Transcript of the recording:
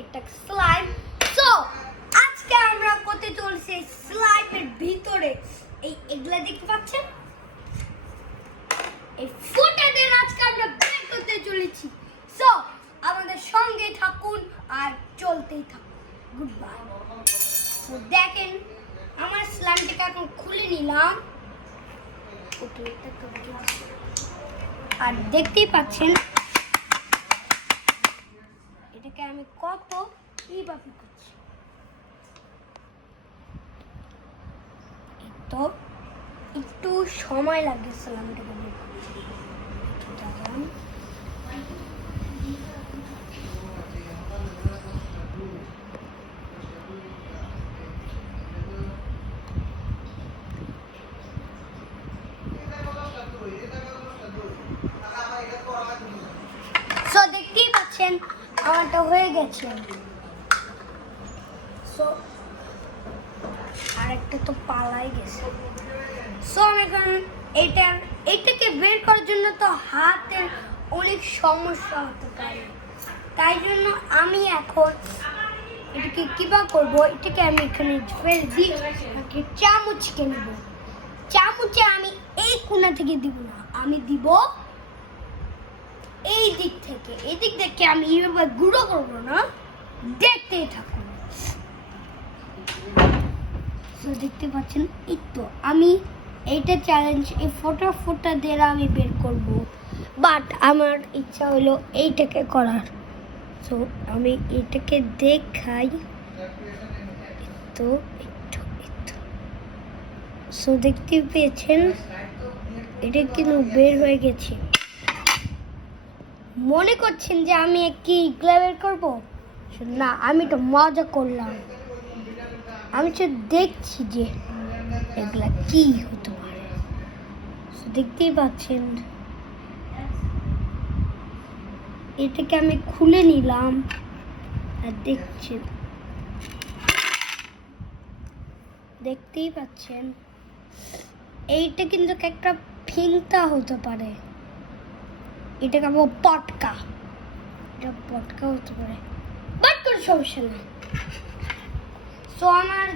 এটা slime. So আজকে আমরা করতে চলছি স্লাইমের ভিতরে এগুলা দেখতে পাচ্ছেন, এই ফুটাদের আজকে আমরা বের করতে চলেছি। সো আমাদের সঙ্গে থাকুন আর চলতেই থাকুন। Good bye. তো দেখেন আমার স্লাইমটাকে এখন খুলে নিলাম। আর দেখতেই পাচ্ছেন এটাকে আমি কত এইভাবে করছি। তো একটু সময় লাগে স্লাইমটাকে বের করতে। সো দেখতেই পাচ্ছেন আমারটা হয়ে গেছে। সো আরেকটা তো পালাই গেছে। সো আমি এখন এটাকে বের করার জন্য তো হাতের অনেক সমস্যা হতে পারে, তাই জন্য আমি এখন এটাকে কিভাবে করবো, এটাকে আমি এখানে ফেলে দিই। চামচকে নেব, চামচে আমি এই কোণা থেকে দিব না, আমি দিব এই দিক থেকে। এই দিক থেকে আমি এইভাবে গুঁড়ো করবো না, দেখতেই থাকুন। তো দেখতে পাচ্ছেন এই তো আমি এইটা চ্যালেঞ্জ এই ফোটা দিয়ে আমি বের করব, বাট আমার ইচ্ছা হলো এইটাকে করার। সো আমি এটাকে দেখাই। তো সো দেখতে পেয়েছেন এটা কিন্তু বের হয়ে গেছে। মনে করছেন যে আমি কি ইগলা বের করবো? না, আমি তো মজা করলাম। আমি তো দেখছি যে এগুলা কি হতে পারে। দেখতেই পাচ্ছেন এটাকে আমি খুলে নিলাম আর দেখতেই পাচ্ছেন এইটা কিন্তু একটা ফিংতা হতে পারে। এটাকে আমি পটকা, এটা পটকা হতে পারে, বাট কোনো সমস্যা নেই। সো আমার